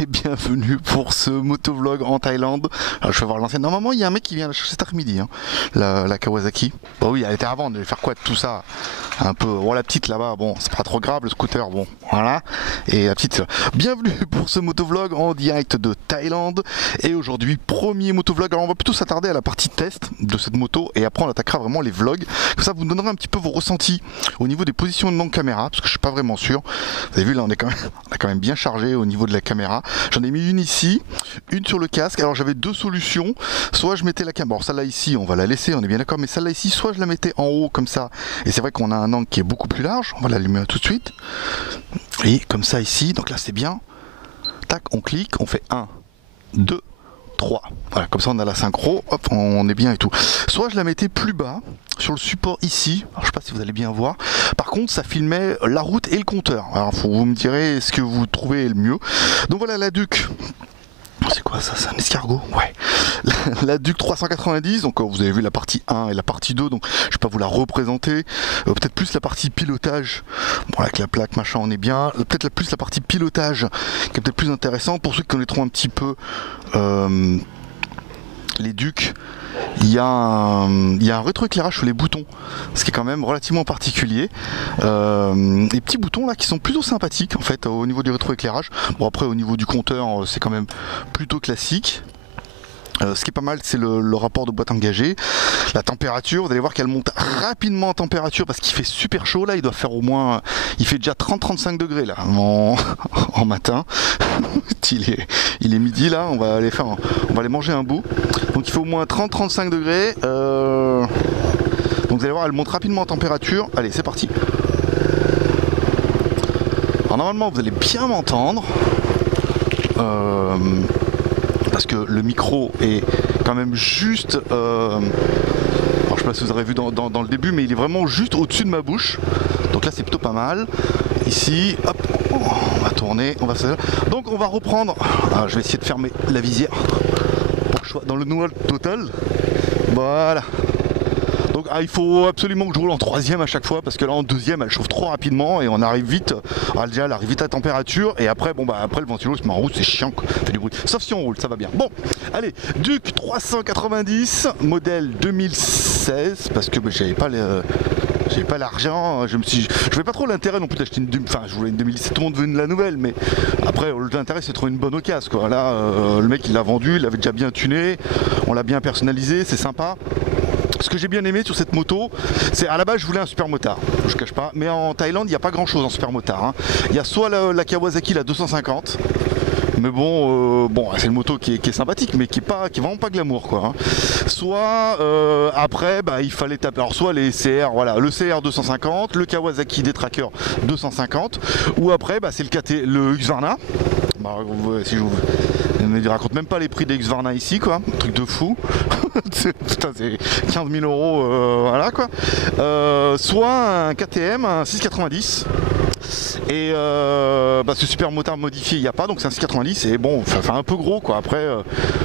et bienvenue pour ce motovlog en Thaïlande. Alors, je vais voir l'ancienne. Normalement, il y a un mec qui vient la chercher cet après-midi, hein, la Kawasaki. Bah oui, elle était avant, de faire quoi de tout ça? Un peu. Bon, la petite là-bas, bon, c'est pas trop grave, le scooter, bon, voilà. Et la petite. Bienvenue pour ce motovlog en direct de Thaïlande. Et aujourd'hui, premier motovlog. Alors, on va plutôt s'attarder à la partie test de cette moto et après, on attaquera vraiment les vlogs. Comme ça, vous me donnerez un petit peu vos ressentis au niveau des positionnements de caméra, parce que je suis pas vraiment sûr. Vous avez vu, là, on a quand même bien chargé au niveau de la caméra. J'en ai mis une ici, une sur le casque. Alors, j'avais deux solutions. Soit je mettais la caméra. Alors, celle-là ici, on va la laisser, on est bien d'accord. Mais celle-là ici, soit je la mettais en haut comme ça. Et c'est vrai qu'on a un angle qui est beaucoup plus large. On va l'allumer tout de suite. Et comme ça ici, donc là c'est bien. Tac, on clique, on fait 1, 2, 3. Voilà, comme ça on a la synchro, hop, on est bien et tout. Soit je la mettais plus bas, sur le support ici. Alors, je sais pas si vous allez bien voir. Par contre, ça filmait la route et le compteur. Alors, vous me direz ce que vous trouvez le mieux. Donc voilà la Duc. C'est quoi ça? C'est un escargot? Ouais. La Duc 390, donc vous avez vu la partie 1 et la partie 2, donc je vais pas vous la représenter. Peut-être plus la partie pilotage. Bon, avec la plaque, machin, on est bien. Peut-être plus la partie pilotage qui est peut-être plus intéressant pour ceux qui connaîtront un petit peu les Ducs. Il y a un rétroéclairage sur les boutons, ce qui est quand même relativement particulier. Des petits boutons là qui sont plutôt sympathiques en fait au niveau du rétroéclairage. Bon, après au niveau du compteur c'est quand même plutôt classique. Ce qui est pas mal, c'est le rapport de boîte engagée. La température, vous allez voir qu'elle monte rapidement en température parce qu'il fait super chaud là. Il doit faire au moins, il fait déjà 30-35 degrés là en matin. il est midi là. On va aller manger un bout. Donc il fait au moins 30-35 degrés. Donc vous allez voir, elle monte rapidement en température. Allez, c'est parti. Alors normalement, vous allez bien m'entendre. Parce que le micro est quand même juste, alors je sais pas si vous avez vu dans le début, mais il est vraiment juste au-dessus de ma bouche. Donc là c'est plutôt pas mal. Ici, hop, on va tourner, donc on va reprendre. Je vais essayer de fermer la visière pour que je sois dans le noir total. Voilà. Donc il faut absolument que je roule en troisième à chaque fois parce que là en deuxième elle chauffe trop rapidement et on arrive vite. Déjà elle arrive vite à température et après après le ventilo se met en route, c'est chiant quoi, fait du bruit. Sauf si on roule, ça va bien. Bon, allez, Duc 390, modèle 2016 parce que j'avais pas l'argent, je voulais pas trop l'intérêt non plus d'acheter une je voulais une 2017, tout le monde veut la nouvelle, mais après l'intérêt c'est de trouver une bonne occasion quoi. Là le mec il l'a vendu, il l'avait déjà bien tuné, on l'a bien personnalisé, c'est sympa. Ce que j'ai bien aimé sur cette moto, c'est à la base je voulais un super motard, je cache pas, mais en Thaïlande il n'y a pas grand chose en super motard. Hein. Il y a soit la Kawasaki la 250, mais bon, c'est une moto qui est sympathique, mais qui est vraiment pas glamour quoi. Hein. Soit après il fallait taper, alors soit les CR, voilà, le CR 250, le Kawasaki D-Tracker 250, ou après c'est le Husqvarna. Si je vous... Je raconte même pas les prix des Husqvarna ici quoi, un truc de fou. Putain, c'est 15 000 €, voilà quoi. Soit un KTM, un 690. Et ce super motard modifié il n'y a pas, donc c'est un 690 et bon ça fait un peu gros quoi. Après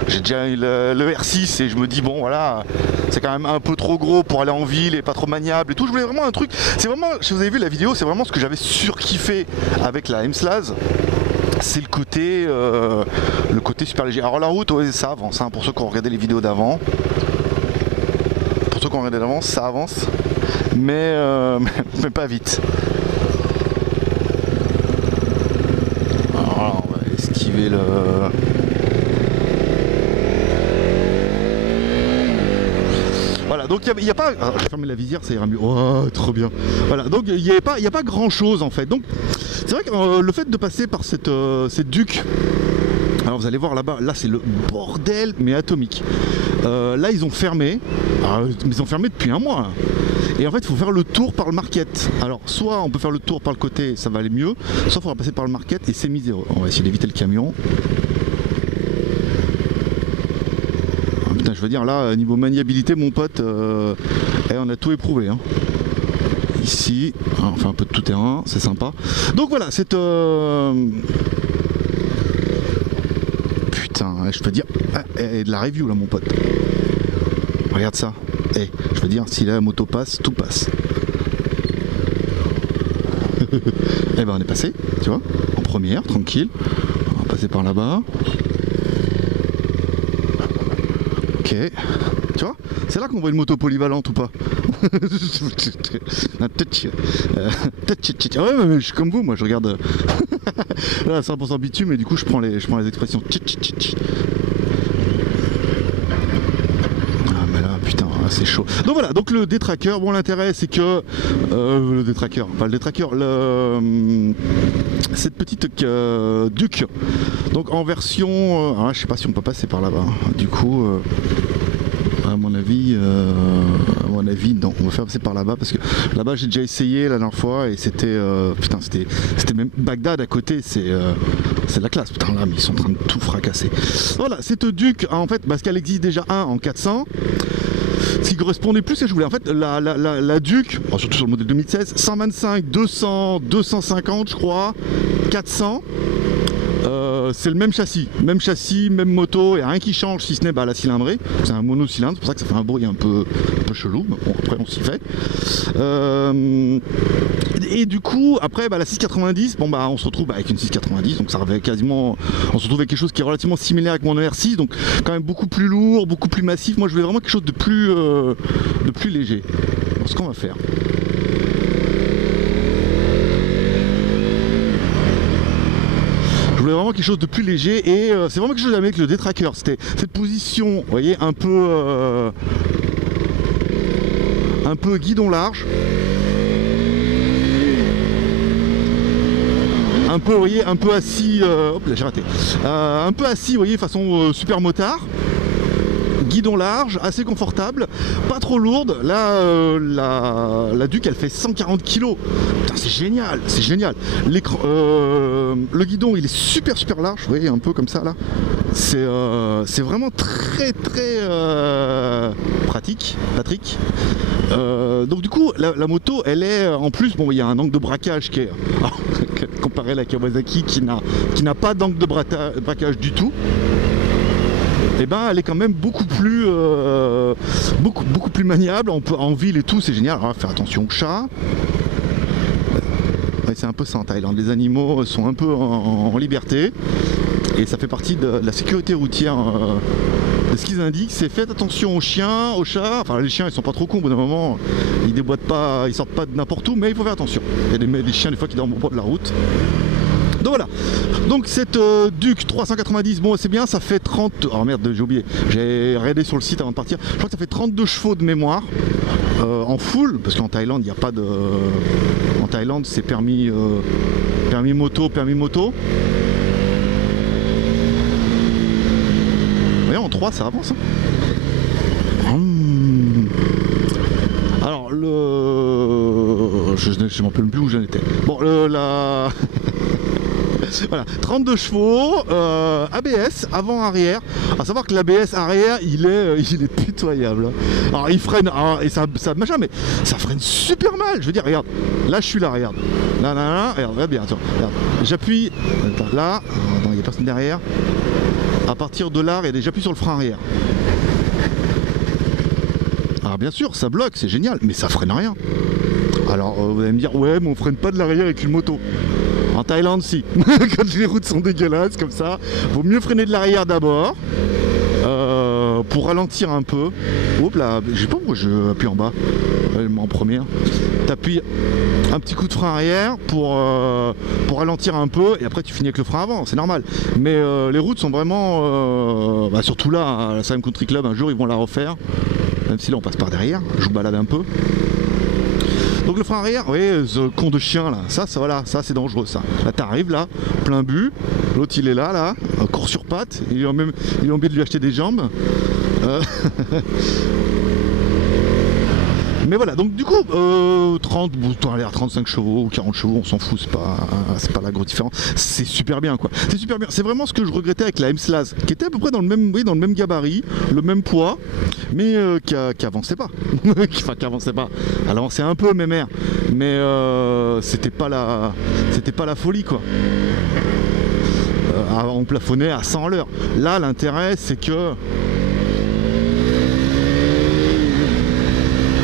j'ai déjà eu le R6 et je me dis bon voilà, c'est quand même un peu trop gros pour aller en ville et pas trop maniable et tout. Je voulais vraiment un truc, c'est vraiment, si vous avez vu la vidéo, c'est vraiment ce que j'avais surkiffé avec la M-Slaz. C'est le côté super léger. Alors la route, ouais, ça avance, hein, pour ceux qui ont regardé les vidéos d'avant. Pour ceux qui ont regardé d'avant, ça avance, mais pas vite. Alors, on va esquiver le... Voilà, donc il n'y a pas... Alors, je vais fermer la visière, ça ira mieux. Oh, trop bien. Voilà, donc il n'y a pas grand chose en fait. Donc c'est vrai que le fait de passer par cette Duc, alors vous allez voir là-bas, là c'est le bordel mais atomique. Là ils ont fermé, mais ils ont fermé depuis un mois. Et en fait il faut faire le tour par le market. Alors soit on peut faire le tour par le côté, ça va aller mieux, soit il faudra passer par le market et c'est miséreux. On va essayer d'éviter le camion. Putain, je veux dire là, niveau maniabilité mon pote, on a tout éprouvé. Hein. Ici, on fait un peu de tout terrain, c'est sympa. Donc voilà, cette... Putain, je peux dire... de la review là mon pote. Regarde ça. Je veux dire, si la moto passe, tout passe. On est passé, tu vois, en première, tranquille. passer par là-bas. Ok. Tu vois, c'est là qu'on voit une moto polyvalente ou pas. Ouais, mais je suis comme vous, moi je regarde là, 100% bitume, mais du coup je prends les expressions. Ah mais là putain, c'est chaud. Donc voilà, donc le détraqueur, bon l'intérêt c'est que le détraqueur, cette petite Duke, donc en version, je sais pas si on peut passer par là-bas. Du coup. À mon avis, non. On va faire passer par là-bas parce que là-bas j'ai déjà essayé la dernière fois et c'était c'était même Bagdad à côté. C'est la classe. Putain là, mais ils sont en train de tout fracasser. Voilà, cette Duke en fait parce qu'elle existe déjà en 400. Ce qui correspondait plus, et je voulais en fait la Duke, surtout sur le modèle 2016, 125, 200, 250 je crois, 400. C'est le même châssis, même moto, il n'y a rien qui change si ce n'est la cylindrée. C'est un monocylindre, c'est pour ça que ça fait un bruit un peu chelou, mais bon, après on s'y fait. Et du coup, après la 690, on se retrouve avec une 690, donc ça revient quasiment, on se retrouve avec quelque chose qui est relativement similaire avec mon ER6, donc quand même beaucoup plus lourd, beaucoup plus massif. Moi je voulais vraiment quelque chose de plus léger. Donc ce qu'on va faire. Je voulais vraiment quelque chose de plus léger et c'est vraiment quelque chose avec le détraqueur. C'était cette position, vous voyez, un peu guidon large. Un peu, vous voyez, un peu assis, hop là j'ai raté. Un peu assis, vous voyez, façon super motard. Guidon large, assez confortable, pas trop lourde. Là, la Duke, elle fait 140 kg. Putain, c'est génial, c'est génial. L'écran, le guidon, il est super large. Vous voyez, un peu comme ça là. C'est vraiment très pratique, Patrick. Donc du coup, la moto, elle est en plus, bon, il y a un angle de braquage qui est comparé à la Kawasaki qui n'a pas d'angle de braquage du tout. Et elle est quand même beaucoup plus maniable. On peut en ville et tout, c'est génial. Alors, faire attention aux chats. Ouais, c'est un peu ça en Thaïlande. Les animaux sont un peu en liberté et ça fait partie de la sécurité routière. De ce qu'ils indiquent, c'est faites attention aux chiens, aux chats. Enfin, les chiens, ils sont pas trop cons. Au bout d'un moment, ils déboîtent pas, ils sortent pas de n'importe où, mais il faut faire attention. Il y a des chiens des fois qui dorment au bord de la route. Donc voilà, donc cette Duke 390, bon c'est bien, ça fait 30... Oh merde, j'ai oublié, j'ai regardé sur le site avant de partir, je crois que ça fait 32 chevaux de mémoire, en full, parce qu'en Thaïlande, il n'y a pas de... En Thaïlande, c'est permis moto. Vous voyez, en 3, ça avance. Alors, je ne m'en rappelle plus où j'en étais. Bon, voilà, 32 chevaux, ABS, avant-arrière. À savoir que l'ABS arrière, il est pitoyable. Alors il freine, et ça machin, mais ça freine super mal. Je veux dire, regarde, là je suis là, regarde. Là, regarde bien, attends, regarde. J'appuie, là, il n'y a personne derrière. À partir de là, j'appuie sur le frein arrière. Alors bien sûr, ça bloque, c'est génial, mais ça freine rien. Alors vous allez me dire, ouais, mais on freine pas de l'arrière avec une moto. En Thaïlande, si. Quand les routes sont dégueulasses comme ça, vaut mieux freiner de l'arrière d'abord pour ralentir un peu. Hop là, je sais pas pourquoi je appuie en bas, en première. T'appuies un petit coup de frein arrière pour ralentir un peu et après tu finis avec le frein avant, c'est normal. Mais les routes sont vraiment, surtout là, à la Salem Country Club, un jour ils vont la refaire. Même si là on passe par derrière, je vous balade un peu. Donc le frein arrière, oui, ce con de chien là, ça voilà, ça c'est dangereux ça. Là t'arrives là, plein but, l'autre il est là, court sur pattes, il est oublié de lui acheter des jambes. Mais voilà, donc du coup, 35 chevaux ou 40 chevaux, on s'en fout, c'est pas la grosse différence. C'est super bien quoi. C'est super bien. C'est vraiment ce que je regrettais avec la M-Slaz, qui était à peu près dans le même gabarit, le même poids, mais qui avançait pas. Enfin, qui avançait pas. Elle avançait un peu, mais c'était pas la folie quoi. On plafonnait à 100 à l'heure. Là, l'intérêt, c'est que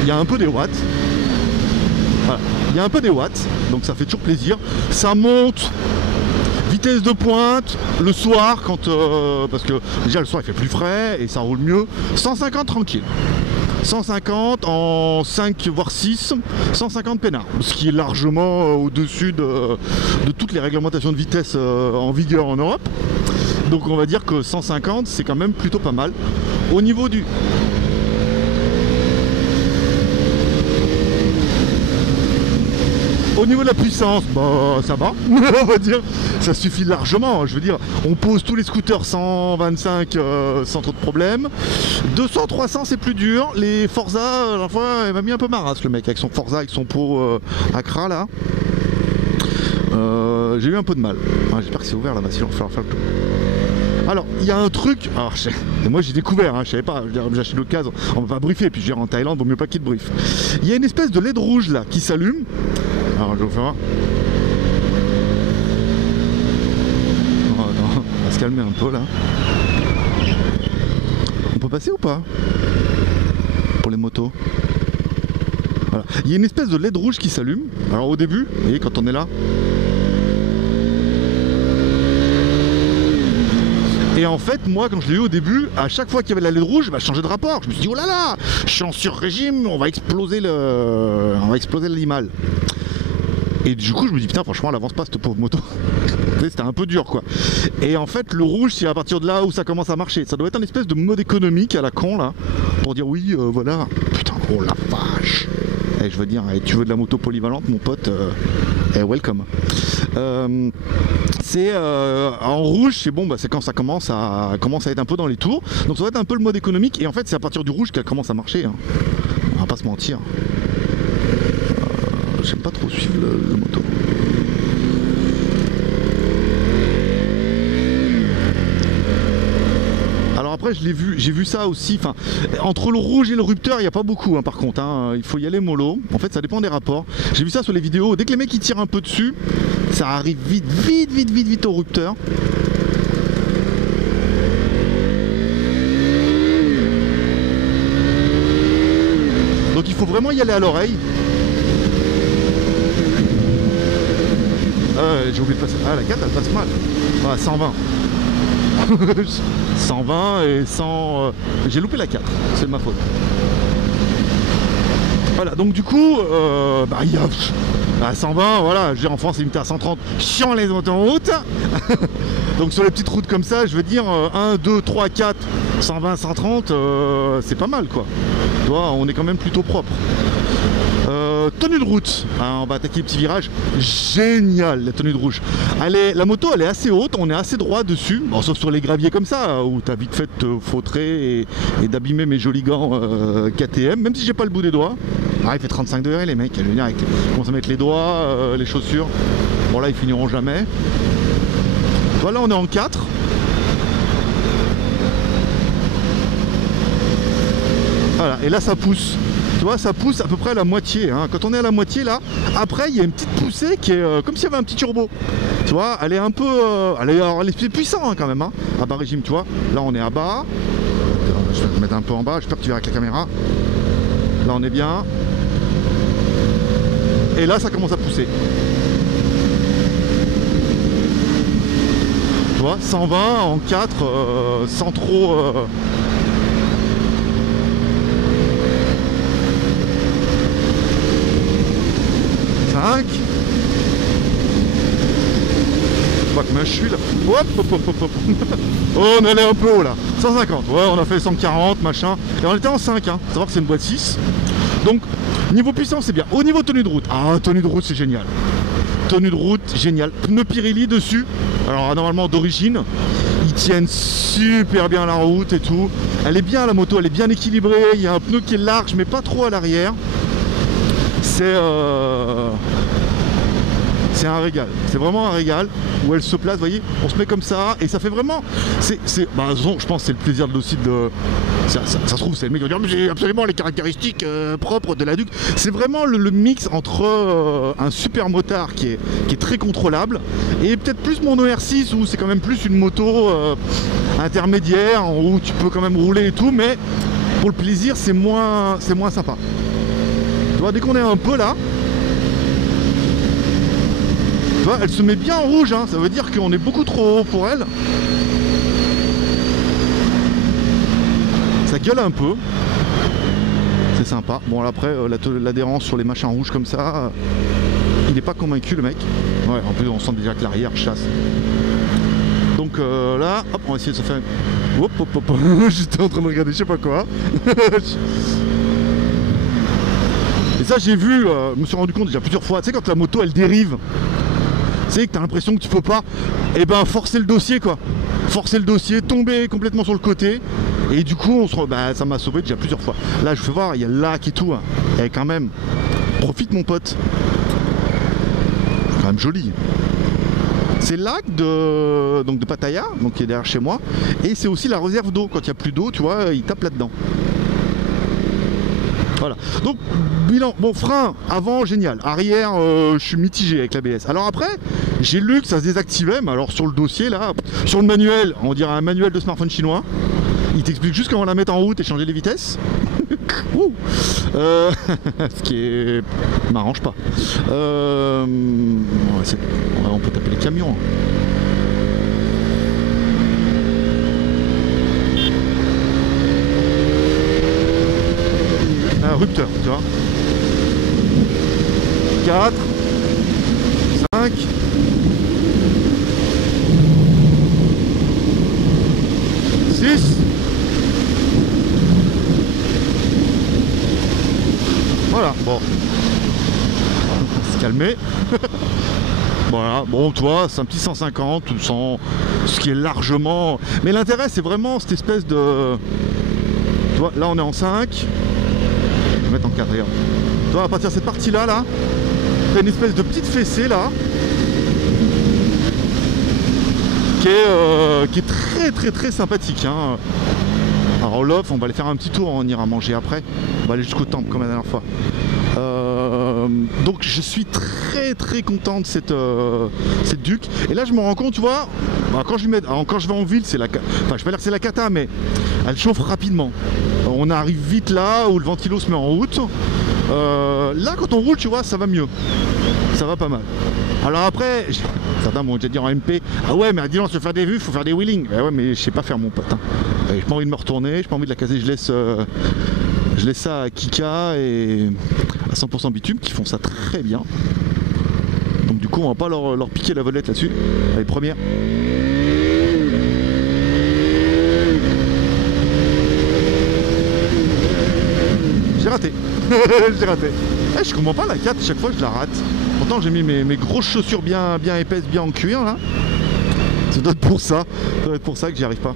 il y a un peu des watts. Voilà. Il y a un peu des watts, donc ça fait toujours plaisir. Ça monte Vitesse de pointe, le soir, quand parce que déjà le soir il fait plus frais et ça roule mieux. 150 tranquille. 150 en 5 voire 6, 150 peinard, ce qui est largement au-dessus de toutes les réglementations de vitesse en vigueur en Europe. Donc on va dire que 150 c'est quand même plutôt pas mal. Au niveau du... Au niveau de la puissance, bah ça va, on va dire, ça suffit largement. Je veux dire, on pose tous les scooters 125 sans trop de problèmes. 200, 300 c'est plus dur. Les Forza, à la fois, il m'a mis un peu ma race le mec avec son Forza, avec son pot Accra là. J'ai eu un peu de mal. Ah, j'espère que c'est ouvert là-bas, sinon il va falloir faire le tour. Alors, il y a un truc, alors moi j'ai découvert, hein, je savais pas, j'ai acheté l'occasion, on va pas briefer, puis je veux dire en Thaïlande, vaut mieux pas qu'il te briefe. Il y a une espèce de LED rouge là qui s'allume. Alors je vais vous faire voir. Oh, attends, on va se calmer un peu là. On peut passer ou pas? Pour les motos. Voilà. Il y a une espèce de LED rouge qui s'allume. Alors au début, vous voyez quand on est là. Et en fait, moi, quand je l'ai eu au début, à chaque fois qu'il y avait la LED rouge, bah, je changeais de rapport. Je me suis dit, oh là là, je suis en sur-régime, on va exploser l'animal. Et du coup, je me dis, putain, franchement, elle avance pas, cette pauvre moto. C'était un peu dur, quoi. Et en fait, le rouge, c'est à partir de là où ça commence à marcher. Ça doit être un espèce de mode économique à la con, là, pour dire, oui, voilà. Putain, oh la vache. Et je veux dire, tu veux de la moto polyvalente, mon pote, welcome. C'est en rouge, c'est bon, bah, c'est quand ça commence à être un peu dans les tours. Donc ça doit être un peu le mode économique. Et en fait, c'est à partir du rouge qu'elle commence à marcher. Hein. On va pas se mentir. J'aime pas trop suivre le moto. Alors après j'ai vu ça aussi, enfin entre le rouge et le rupteur il n'y a pas beaucoup hein, par contre, hein, il faut y aller mollo, en fait ça dépend des rapports. J'ai vu ça sur les vidéos, dès que les mecs ils tirent un peu dessus, ça arrive vite au rupteur. Donc il faut vraiment y aller à l'oreille. J'ai oublié de passer. Ah la 4 elle passe mal. Ah 120. 120 et 100. J'ai loupé la 4, c'est de ma faute. Voilà, donc du coup, il y a à 120, voilà, je veux dire, en France c'est limité à 130, chiant les autoroutes. Donc sur les petites routes comme ça, je veux dire 1, 2, 3, 4, 120, 130, c'est pas mal quoi. Tu vois, on est quand même plutôt propre. Tenue de route, hein, on va attaquer les petits virages, génial la tenue de rouge. La moto elle est assez haute, on est assez droit dessus, bon, sauf sur les graviers comme ça, où t'as vite fait de te fautrer et d'abîmer mes jolis gants KTM, même si j'ai pas le bout des doigts. Ah, il fait 35 degrés les mecs, je veux dire, ils commencent à mettre les doigts, les chaussures, bon là ils finiront jamais. Voilà, on est en 4. Voilà, et là ça pousse. Tu vois, ça pousse à peu près à la moitié. Hein. Quand on est à la moitié là, après il y a une petite poussée qui est comme s'il y avait un petit turbo. Tu vois, elle est un peu. Elle est puissante hein, quand même, hein, à bas régime, tu vois. Là on est à bas. Je vais te mettre un peu en bas, j'espère que tu verras avec la caméra. Là on est bien. Et là ça commence à pousser. Tu vois, 120 en 4, sans trop. 5. Je sais pas combien je suis là. Hop. Oh, on allait un peu haut là. 150. Ouais, on a fait 140, machin. Et on était en 5. Hein. Faut savoir que c'est une boîte 6. Donc, niveau puissance, c'est bien. Au niveau tenue de route. Ah, tenue de route, c'est génial. Tenue de route, génial. Pneus Pirelli dessus. Alors, normalement d'origine. Ils tiennent super bien la route et tout. Elle est bien, la moto, elle est bien équilibrée. Il y a un pneu qui est large, mais pas trop à l'arrière. C'est un régal, c'est vraiment un régal où elle se place, vous voyez, on se met comme ça et ça fait vraiment, je pense que c'est le plaisir de aussi de, ça se trouve c'est le mec qui va dire mais j'ai absolument les caractéristiques propres de la Duke, c'est vraiment le mix entre un super motard qui est très contrôlable et peut-être plus mon OR6 où c'est quand même plus une moto intermédiaire où tu peux quand même rouler et tout, mais pour le plaisir c'est moins sympa. Tu vois, dès qu'on est un peu là, vois, elle se met bien en rouge, hein. Ça veut dire qu'on est beaucoup trop haut pour elle. Ça gueule un peu. C'est sympa. Bon, après, l'adhérence sur les machins rouges comme ça, il n'est pas convaincu le mec. Ouais, en plus, on sent déjà que l'arrière chasse. Donc là, hop, on va essayer de se faire... Hop, hop, hop. J'étais en train de regarder je sais pas quoi. Et ça, j'ai vu, je me suis rendu compte déjà plusieurs fois, tu sais, quand la moto, elle dérive, tu sais, que t'as l'impression que tu peux pas, et ben, forcer le dossier, quoi. Forcer le dossier, tomber complètement sur le côté. Et du coup, ça m'a sauvé déjà plusieurs fois. Là, je fais voir, il y a le lac et tout. Hein. Et quand même, profite mon pote. C'est quand même joli. C'est le lac de Pattaya, donc qui est derrière chez moi. Et c'est aussi la réserve d'eau. Quand il n'y a plus d'eau, tu vois, il tape là-dedans. Voilà. Donc, bilan. Bon, frein, avant, génial. Arrière, je suis mitigé avec l'ABS. Alors après, j'ai lu que ça se désactivait. Mais alors sur le dossier, là, sur le manuel, on dirait un manuel de smartphone chinois. Il t'explique juste comment la mettre en route et changer les vitesses. Ce qui est... m'arrange pas. On peut taper les camions. Un rupteur, tu vois. 4, 5. 6. Voilà, bon. On va se calmer. Voilà, bon, tu vois, c'est un petit 150, sans... ce qui est largement... Mais l'intérêt, c'est vraiment cette espèce de... Tu vois, là, on est en 5. Je vais mettre en 4, regarde. Tu vois, à partir de cette partie-là, là, t'as une espèce de petite fessée, là, qui est très, très, très sympathique, hein. Alors l'off, on va aller faire un petit tour, on ira manger après. On va aller jusqu'au temple comme la dernière fois. Donc je suis très très content de cette Duke. Et là je me rends compte, tu vois, bah, quand je vais en ville, c'est la... Enfin je vais pas dire que c'est la cata, mais elle chauffe rapidement. On arrive vite là où le ventilo se met en route. Là quand on roule, tu vois, ça va mieux. Ça va pas mal. Alors après, certains m'ont déjà dit en MP, ah ouais mais dis-donc, se faire des vues, faut faire des wheelings. Bah ouais mais je sais pas faire mon pote. Hein. J'ai pas envie de me retourner, j'ai pas envie de la caser, je laisse ça à Kika et à 100% bitume qui font ça très bien. Donc du coup on va pas leur piquer la volette là-dessus. Allez, première. J'ai raté. J'ai raté. Je comprends pas la 4, chaque fois je la rate. Pourtant j'ai mis mes grosses chaussures bien épaisses, bien en cuir là. Ça doit être pour ça. Ça doit être pour ça que j'y arrive pas.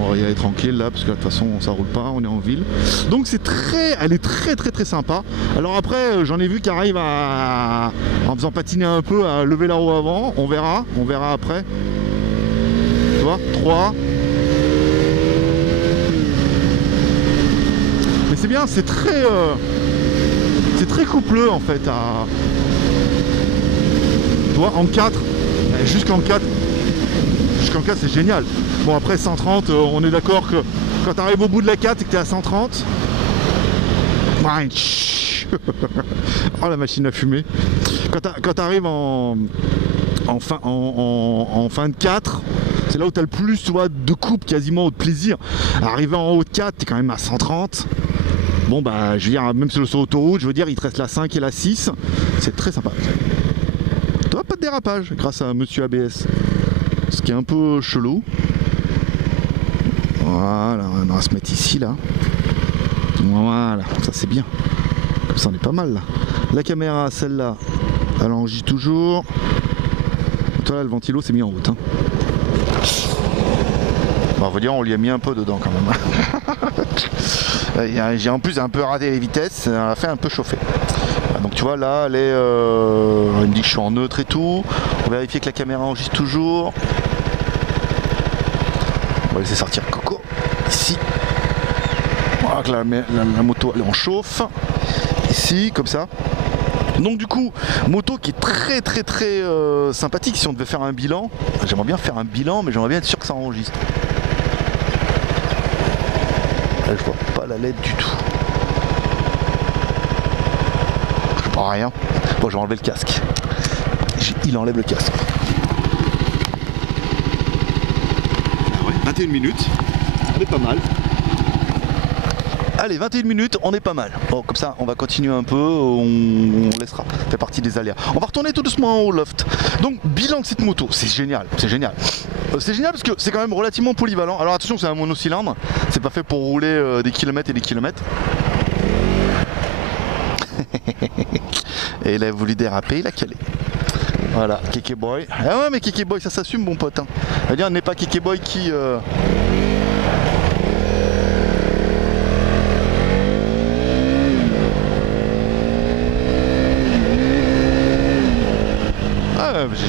On va y aller tranquille là, parce que de toute façon ça roule pas, on est en ville. Donc elle est très très très sympa. Alors après j'en ai vu qui arrivent en faisant patiner un peu, à lever la roue avant. On verra après. Tu vois, 3. Mais c'est bien, c'est très coupleux en fait. Tu vois, en 4, jusqu'en 4 c'est génial. Bon après 130, on est d'accord que quand tu arrives au bout de la 4 et que tu es à 130, oh la machine à fumer. Quand tu arrives en fin de 4, c'est là où tu as le plus, tu vois, de coupe quasiment, ou de plaisir. Arriver en haut de 4, tu es quand même à 130. Bon bah je veux dire, même sur l'autoroute, je veux dire, il te reste la 5 et la 6. C'est très sympa. Tu vois, pas de dérapage grâce à monsieur ABS. Ce qui est un peu chelou. Voilà, on va se mettre ici là. Voilà, ça c'est bien. Comme ça on est pas mal là. La caméra, celle-là, elle enregistre toujours. Toi là, le ventilo s'est mis en route. Hein. Bon, on va dire, on lui a mis un peu dedans quand même. J'ai en plus un peu raté les vitesses, ça a fait un peu chauffer. Donc tu vois là, il me dit que je suis en neutre et tout. On va vérifier que la caméra enregistre toujours. On va laisser sortir Coco ici. Voilà que la moto elle est en chauffe. Ici, comme ça. Donc du coup, moto qui est très très très sympathique. Si on devait faire un bilan, j'aimerais bien faire un bilan, mais j'aimerais bien être sûr que ça enregistre. Là, je vois pas la LED du tout. Oh, rien. Bon, je vais enlever le casque. Il enlève le casque. Ah ouais, 21 minutes. On est pas mal. Allez, 21 minutes, on est pas mal. Bon, comme ça, on va continuer un peu, on laissera. Ça fait partie des aléas. On va retourner tout doucement au loft. Donc, bilan de cette moto, c'est génial, c'est génial. C'est génial parce que c'est quand même relativement polyvalent. Alors attention, c'est un monocylindre, c'est pas fait pour rouler des kilomètres et des kilomètres. Et il a voulu déraper, il a calé. Voilà, Keke Boy. Ah ouais, mais Keke Boy, ça s'assume, mon pote. Hein. C'est-à-dire, on n'est pas Keke Boy qui...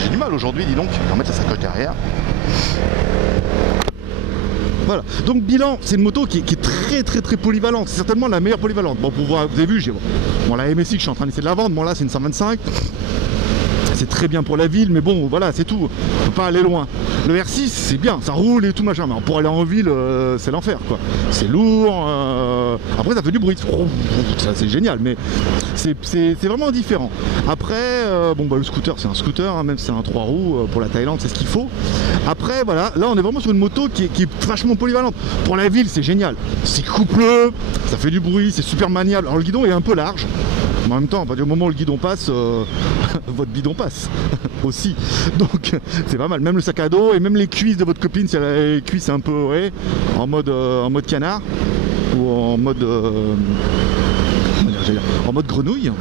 J'ai du mal aujourd'hui, dis donc, je vais remettre la sacoche derrière. Voilà, donc bilan, c'est une moto qui est très polyvalente, c'est certainement la meilleure polyvalente. Bon, pour voir, vous avez vu, j'ai la MSX, je suis en train d'essayer de la vendre, bon là c'est une 125. C'est très bien pour la ville, mais bon, voilà, c'est tout. On peut pas aller loin. Le R6, c'est bien, ça roule et tout machin. Mais pour aller en ville, c'est l'enfer, quoi. C'est lourd. Après, ça fait du bruit. Ça, c'est génial, mais c'est vraiment différent. Après, bon, bah, le scooter, c'est un scooter, hein, même si c'est un 3 roues. Pour la Thaïlande, c'est ce qu'il faut. Après, voilà, là, on est vraiment sur une moto qui est vachement polyvalente. Pour la ville, c'est génial. C'est coupleux, ça fait du bruit, c'est super maniable. Alors, le guidon est un peu large. Mais en même temps, au moment où le guidon passe, votre bidon passe aussi. Donc c'est pas mal. Même le sac à dos et même les cuisses de votre copine, si elle a les cuisses un peu en mode canard ou en mode grenouille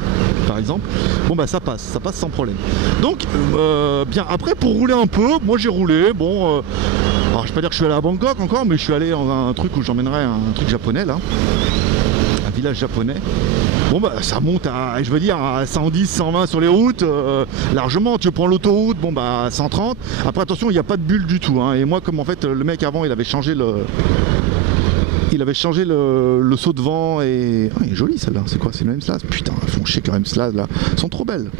par exemple, bon bah ça passe sans problème. Donc bien, après pour rouler un peu, moi j'ai roulé, bon alors je vais pas dire que je suis allé à Bangkok encore, mais je suis allé dans un truc où j'emmènerais un truc japonais là, un village japonais. Bon bah ça monte à, je veux dire, à 110, 120 sur les routes, largement. Tu prends l'autoroute, bon bah 130. Après attention, il n'y a pas de bulle du tout, hein. Et moi, comme en fait le mec avant, il avait changé le saut de vent et... Oh, il est joli celle-là, c'est quoi? C'est le M-Slaz? Putain, elles font chier que les M-Slaz là, elles sont trop belles.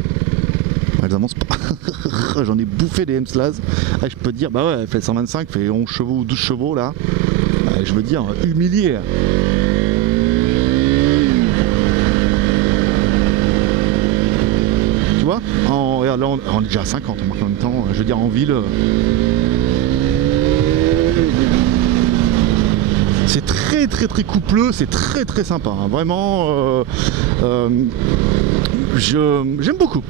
Elles avancent pas. J'en ai bouffé des M-Slaz. Ah, je peux te dire, bah ouais, elle fait 125, fait 11 chevaux ou 12 chevaux là. Je veux dire, humilié. Tu vois, regarde, là on est déjà à 50 en même temps, je veux dire en ville. C'est très coupleux, c'est très sympa, hein. Vraiment. J'aime beaucoup.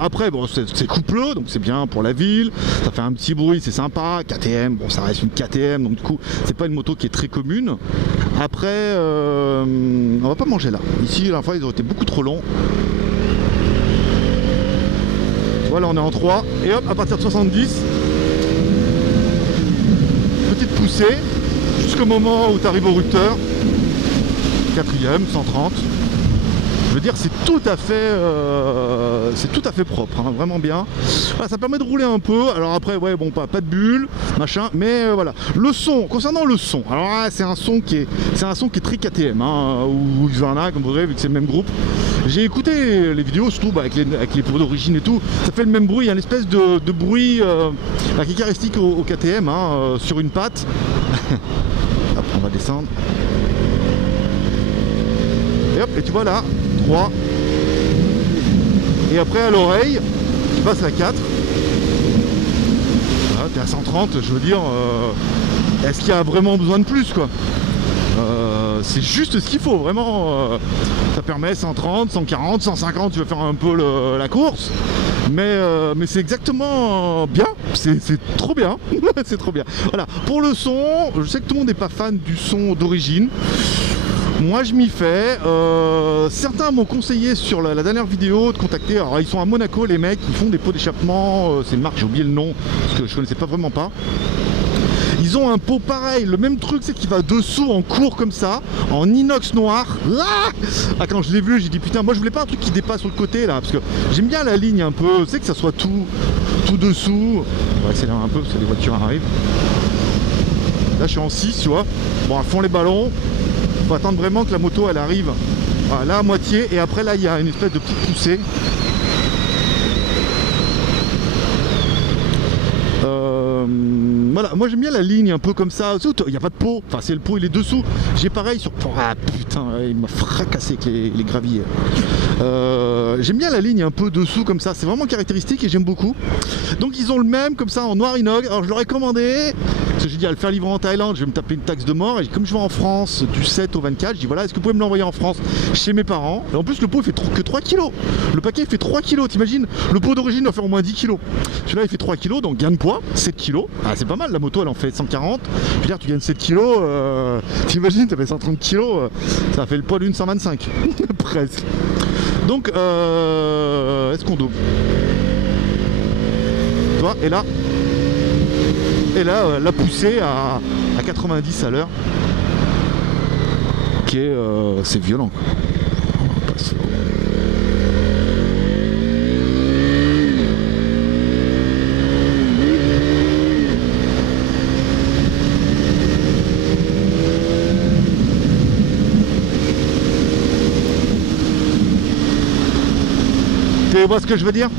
Après, bon, c'est coupleux, donc c'est bien pour la ville. Ça fait un petit bruit, c'est sympa. KTM, bon, ça reste une KTM, donc du coup, c'est pas une moto qui est très commune. Après, on va pas manger là. Ici, la dernière fois, ils ont été beaucoup trop longs. Voilà, on est en 3. Et hop, à partir de 70, petite poussée, jusqu'au moment où tu arrives au rupteur. 4ème, 130. Je veux dire, c'est tout à fait propre, hein, vraiment bien. Voilà, ça permet de rouler un peu. Alors après, ouais, bon, pas de bulle, machin, mais voilà. Le son, concernant le son, alors là, c'est un son qui est très KTM, hein, ou Husqvarna, comme vous voudrez, vu que c'est le même groupe. J'ai écouté les vidéos, surtout avec les pots d'origine et tout. Ça fait le même bruit, il y a une espèce de bruit qui est caractéristique au KTM, hein, sur une patte. Hop, on va descendre. Et hop, et tu vois là, 3. Et après à l'oreille, tu passes à 4. Voilà, t'es à 130, je veux dire, est-ce qu'il y a vraiment besoin de plus, quoi? C'est juste ce qu'il faut, vraiment. Ça permet 130, 140, 150, tu vas faire un peu la course. Mais c'est exactement bien, c'est trop bien, c'est trop bien. Voilà, pour le son, je sais que tout le monde n'est pas fan du son d'origine. Moi je m'y fais, certains m'ont conseillé sur la dernière vidéo de contacter, alors ils sont à Monaco les mecs, ils font des pots d'échappement, c'est une marque, j'ai oublié le nom, parce que je connaissais pas vraiment pas. Ils ont un pot pareil, le même truc, c'est qu'il va dessous en court comme ça, en inox noir. Ah, quand je l'ai vu, j'ai dit putain, moi je voulais pas un truc qui dépasse sur le côté là, parce que j'aime bien la ligne un peu, tu sais que ça soit tout dessous. On va accélérer un peu parce que les voitures arrivent. Là je suis en 6, tu vois. Bon, à fond les ballons. Faut attendre vraiment que la moto elle arrive, voilà, là à moitié, et après là il y a une espèce de petite poussée. voilà, moi j'aime bien la ligne un peu comme ça. Il n'y a pas de pot, enfin c'est le pot, il est dessous. J'ai pareil sur... Ah putain, il m'a fracassé avec les graviers. J'aime bien la ligne un peu dessous comme ça, c'est vraiment caractéristique et j'aime beaucoup. Donc ils ont le même comme ça en noir inox. Alors je leur ai commandé, parce que j'ai dit à le faire livrer en Thaïlande, je vais me taper une taxe de mort. Et comme je vais en France du 7 au 24, je dis voilà, est-ce que vous pouvez me l'envoyer en France chez mes parents? Et en plus le pot il fait que 3 kilos. Le paquet il fait 3 kilos, t'imagines? Le pot d'origine doit faire au moins 10 kilos. Celui-là il fait 3 kilos, donc gain de poids, 7 kilos. Ah c'est pas mal, la moto elle en fait 140. Je veux dire, tu gagnes 7 kilos, t'imagines, tu fait 130 kilos, ça fait le poids d'une 125. Presque. Donc, est-ce qu'on double? Tu vois, et là, la poussée à 90 à l'heure, qui est, c'est violent, quoi. On passe. Tu vois ce que je veux dire?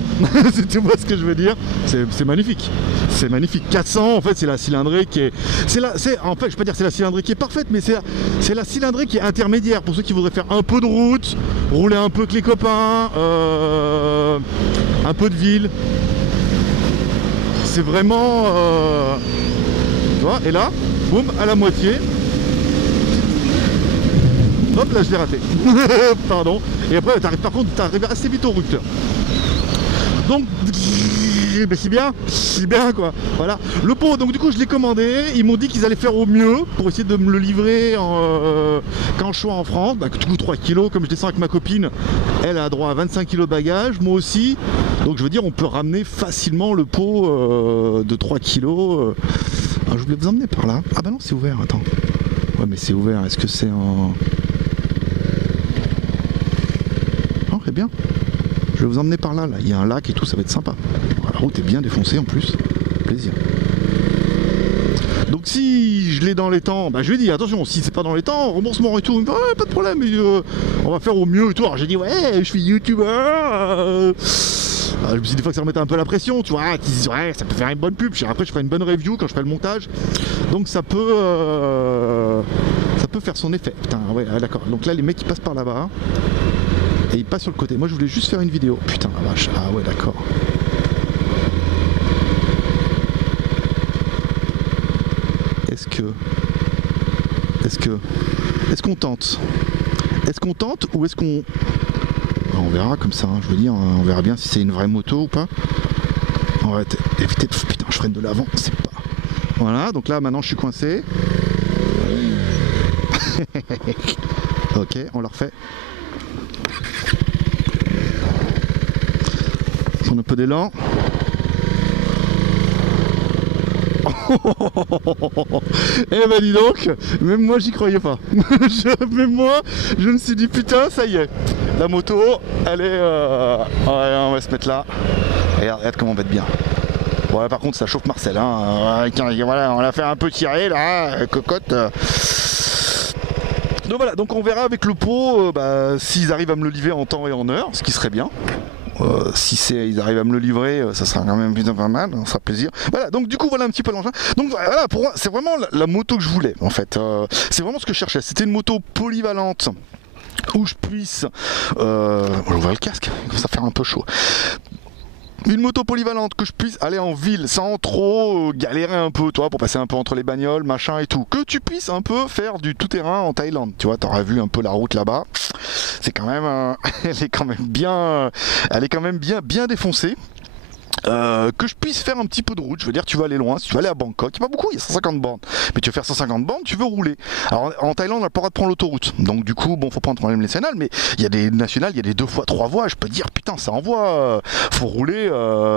Tu vois ce que je veux dire? C'est magnifique. C'est magnifique. 400, en fait, c'est la cylindrée qui est... En fait, je peux pas dire que c'est la cylindrée qui est parfaite, mais c'est la cylindrée qui est intermédiaire pour ceux qui voudraient faire un peu de route, rouler un peu avec les copains, un peu de ville. C'est vraiment... Tu vois? Et là, boum, à la moitié. Hop là je l'ai raté. Pardon. Et après par contre t'arrives assez vite au rupteur. Donc c'est bien quoi. Voilà. Le pot, donc du coup je l'ai commandé. Ils m'ont dit qu'ils allaient faire au mieux pour essayer de me le livrer quand je suis en France. Bah, du coup 3 kilos, comme je descends avec ma copine, elle a droit à 25 kilos de bagages, moi aussi. Donc je veux dire on peut ramener facilement le pot de 3 kilos. Alors, je voulais vous emmener par là. Ah bah non c'est ouvert, attends. Ouais mais c'est ouvert, est-ce que c'est en... Oh c'est bien. Je vais vous emmener par là, il y a un lac et tout, ça va être sympa. La route est bien défoncée en plus, plaisir. Donc si je l'ai dans les temps, bah je lui ai dit attention, si c'est pas dans les temps, remboursement et tout, ouais, pas de problème, on va faire au mieux et tout. Alors j'ai dit ouais, je suis youtubeur. Je me suis dit des fois que ça remettait un peu la pression, tu vois, ouais, ça peut faire une bonne pub. Après je ferai une bonne review quand je ferai le montage. Donc ça peut faire son effet. Putain, ouais, d'accord. Donc là les mecs ils passent par là-bas. Et ils passent sur le côté. Moi je voulais juste faire une vidéo. Putain la vache. Ah ouais d'accord. Est-ce qu'on tente? Est-ce qu'on tente ou est-ce qu'on... On verra comme ça, je veux dire, on verra bien si c'est une vraie moto ou pas. On va éviter de... Putain je freine de l'avant, c'est pas... Voilà, donc là maintenant je suis coincé. Ok, on le refait. On a un peu d'élan. Eh ben dis donc, même moi j'y croyais pas. Même moi, je me suis dit putain ça y est, la moto, elle est... Ouais, on va se mettre là. Regarde comment on va être bien. Bon là, par contre ça chauffe Marcel, hein. Voilà, on l'a fait un peu tirer là, cocotte. Donc voilà, donc on verra avec le pot s'ils arrivent à me le livrer en temps et en heure, ce qui serait bien. Si ils arrivent à me le livrer, ça sera quand même plutôt pas mal, ça fera plaisir. Voilà, donc du coup voilà un petit peu l'engin. Donc voilà, pour moi c'est vraiment la moto que je voulais en fait. C'est vraiment ce que je cherchais. C'était une moto polyvalente où je puisse... on va ouvrir le casque, ça fait un peu chaud. Une moto polyvalente que je puisse aller en ville sans trop galérer un peu, toi, pour passer un peu entre les bagnoles, machin et tout. Que tu puisses un peu faire du tout-terrain en Thaïlande. Tu vois, t'auras vu un peu la route là-bas. C'est quand même, elle est quand même bien défoncée. Que je puisse faire un petit peu de route, je veux dire tu vas aller loin, si tu vas aller à Bangkok, il n'y a pas beaucoup, il y a 150 bornes, mais tu veux faire 150 bornes, tu veux rouler. Alors en Thaïlande on n'a pas le droit de prendre l'autoroute, donc du coup bon faut prendre les nationales, mais il y a des nationales, il y a des 2 fois 3 voies, je peux te dire putain ça envoie, faut rouler,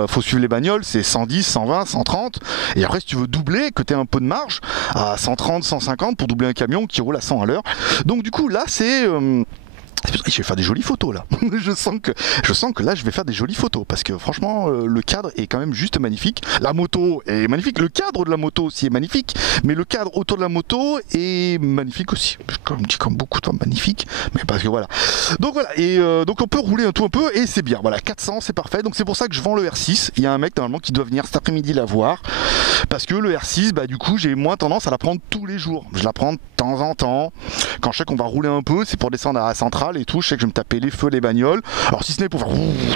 faut suivre les bagnoles, c'est 110, 120, 130, et après si tu veux doubler, que tu aies un peu de marge, à 130, 150 pour doubler un camion qui roule à 100 à l'heure, donc du coup là c'est... Je vais faire des jolies photos là. je sens que là je vais faire des jolies photos parce que franchement le cadre est quand même juste magnifique. La moto est magnifique, le cadre de la moto aussi est magnifique, mais le cadre autour de la moto est magnifique aussi. Comme beaucoup de fois magnifique, mais parce que voilà. Donc voilà, et donc on peut rouler un peu et c'est bien. Voilà, 400 c'est parfait. Donc c'est pour ça que je vends le R6. Il y a un mec normalement qui doit venir cet après-midi la voir parce que le R6, bah du coup j'ai moins tendance à la prendre tous les jours. Je la prends de temps en temps. Quand je sais qu'on va rouler un peu, c'est pour descendre à la centrale et tout. Je sais que je vais me taper les feux, les bagnoles. Alors si ce n'est pour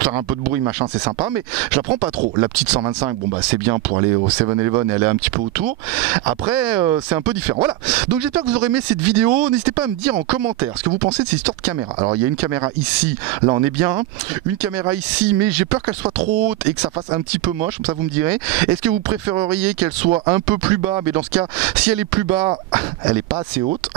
faire un peu de bruit, machin, c'est sympa, mais je la prends pas trop. La petite 125, bon bah c'est bien pour aller au 7-Eleven et aller un petit peu autour. Après, c'est un peu différent. Voilà. Donc j'espère que vous aurez aimé cette vidéo. N'hésitez pas à me dire en commentaire ce que vous pensez de ces histoires de caméra. Alors il y a une caméra ici, là on est bien. Une caméra ici, mais j'ai peur qu'elle soit trop haute et que ça fasse un petit peu moche. Comme ça vous me direz. Est-ce que vous préféreriez qu'elle soit un peu plus bas? Mais dans ce cas, si elle est plus bas, elle est pas assez haute.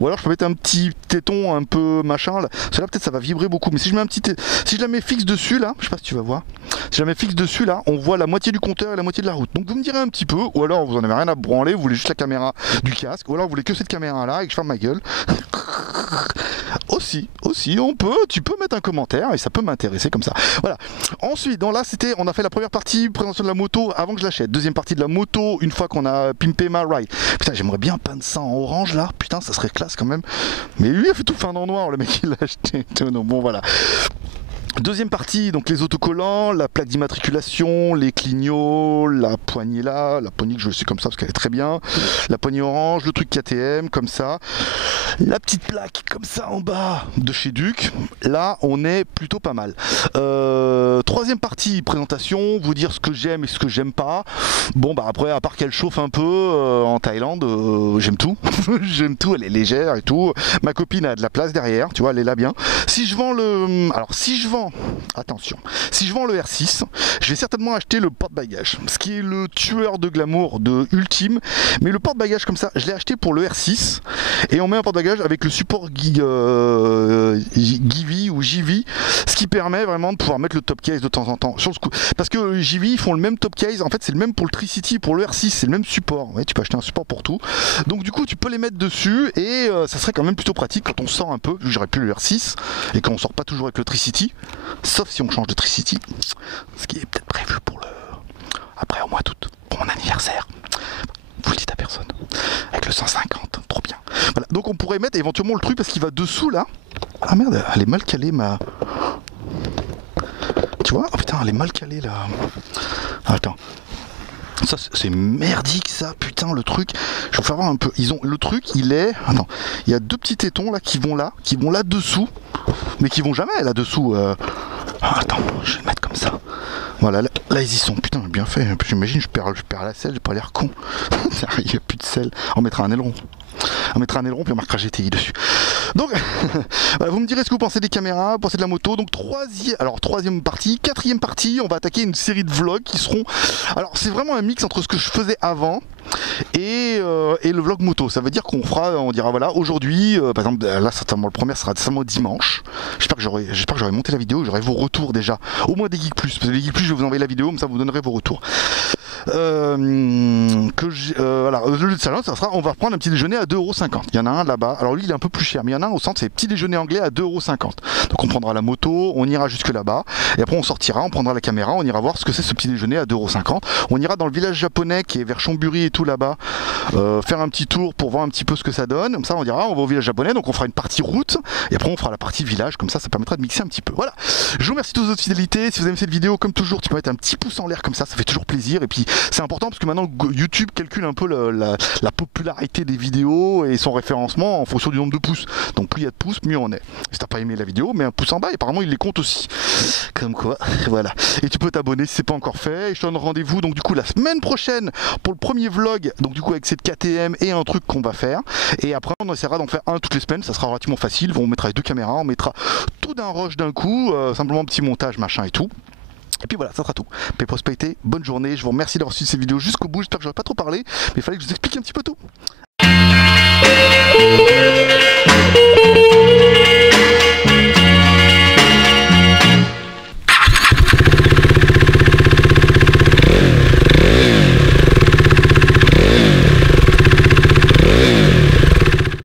Ou alors je peux mettre un petit téton un peu machin là. Cela peut-être ça va vibrer beaucoup. Mais si je mets si je la mets fixe dessus là, je sais pas si tu vas voir. Si je la mets fixe dessus là, on voit la moitié du compteur et la moitié de la route. Donc vous me direz un petit peu, ou alors vous en avez rien à branler, vous voulez juste la caméra du casque, ou alors vous voulez que cette caméra là et que je ferme ma gueule. Aussi, tu peux mettre un commentaire et ça peut m'intéresser comme ça. Voilà. Ensuite, donc là on a fait la première partie, présentation de la moto avant que je l'achète. Deuxième partie de la moto, une fois qu'on a pimpé ma ride. Putain, j'aimerais bien peindre ça en orange là. Putain, ça serait classe quand même. Mais lui, il a fait tout peindre en noir, le mec, il l'a acheté. Non, bon, voilà. Deuxième partie, donc les autocollants, la plaque d'immatriculation, les clignots, la poignée là, la poignée que je sais comme ça parce qu'elle est très bien, la poignée orange, le truc KTM comme ça, la petite plaque comme ça en bas de chez Duc, là on est plutôt pas mal. Troisième partie, présentation, vous dire ce que j'aime et ce que j'aime pas. Bon bah après, à part qu'elle chauffe un peu en Thaïlande, j'aime tout, j'aime tout, elle est légère et tout. Ma copine a de la place derrière, tu vois, elle est là bien. Si je vends attention, si je vends le R6, je vais certainement acheter le porte-bagages, ce qui est le tueur de glamour de Ultime, mais le porte-bagages comme ça, je l'ai acheté pour le R6, et on met un porte-bagages avec le support Givi ou JV, ce qui permet vraiment de pouvoir mettre le top case de temps en temps, sur le coup. Parce que JV, ils font le même top case, en fait c'est le même pour le Tricity, pour le R6, c'est le même support, ouais, tu peux acheter un support pour tout, donc du coup tu peux les mettre dessus, et ça serait quand même plutôt pratique quand on sort un peu, j'aurais plus le R6, et quand on sort pas toujours avec le Tricity, sauf si on change de Tricity, ce qui est peut-être prévu pour après au mois d'août, pour mon anniversaire. Vous le dites à personne. Avec le 150, trop bien. Voilà. Donc on pourrait mettre éventuellement le truc parce qu'il va dessous là. Ah merde, elle est mal calée ma. Tu vois? Oh putain, elle est mal calée là. Ah, attends. Ça c'est merdique ça, putain le truc. Je vais faire voir un peu. Ils ont le truc, il est. Attends, il y a deux petits tétons là qui vont là dessous, mais qui vont jamais là dessous. Attends, je vais le mettre comme ça. Voilà, là ils y sont. Putain, bien fait. J'imagine, je perds la selle, j'ai pas l'air con. Il n'y a plus de selle. On mettra un aileron. Puis on marquera GTI dessus. Donc, voilà, vous me direz ce que vous pensez des caméras, vous pensez de la moto. Donc, troisième partie. Quatrième partie, on va attaquer une série de vlogs qui seront. Alors, c'est vraiment un mix entre ce que je faisais avant et le vlog moto. Ça veut dire on dira voilà, aujourd'hui, par exemple, là, certainement le premier sera certainement dimanche. J'espère que j'aurai monté la vidéo, j'aurai vos retours déjà. Au moins des Geek Plus. Parce que les Geek Plus, je vais vous envoyer la vidéo, comme ça vous donnerez vos retours. Voilà, le challenge, ça sera, on va reprendre un petit déjeuner à 2,50 €. Il y en a un là-bas, alors lui il est un peu plus cher, mais il y en a un au centre, c'est petit déjeuner anglais à 2,50 €. Donc on prendra la moto, on ira jusque là-bas, et après on sortira, on prendra la caméra, on ira voir ce que c'est ce petit déjeuner à 2,50 €. On ira dans le village japonais qui est vers Chambéry et tout là-bas, faire un petit tour pour voir un petit peu ce que ça donne. Comme ça on dira, on va au village japonais, donc on fera une partie route, et après on fera la partie village, comme ça permettra de mixer un petit peu. Voilà, je vous remercie tous de votre fidélité. Si vous aimez cette vidéo, comme toujours, tu peux mettre un petit pouce en l'air comme ça fait toujours plaisir, et puis c'est important parce que maintenant YouTube calcule un peu la popularité des vidéos et son référencement en fonction du nombre de pouces. Donc plus il y a de pouces, mieux on est. Si t'as pas aimé la vidéo, mets un pouce en bas et apparemment il les compte aussi. Comme quoi, voilà. Et tu peux t'abonner si c'est pas encore fait. Et je te donne rendez-vous donc du coup la semaine prochaine pour le premier vlog. Donc du coup avec cette KTM et un truc qu'on va faire. Et après on essaiera d'en faire un toutes les semaines. Ça sera relativement facile. On mettra les deux caméras, on mettra tout d'un rush d'un coup, simplement un petit montage machin et tout. Et puis voilà, ça sera tout. Paix, prospérité, bonne journée. Je vous remercie d'avoir suivi cette vidéo jusqu'au bout. J'espère que j'aurais pas trop parlé, mais il fallait que je vous explique un petit peu tout.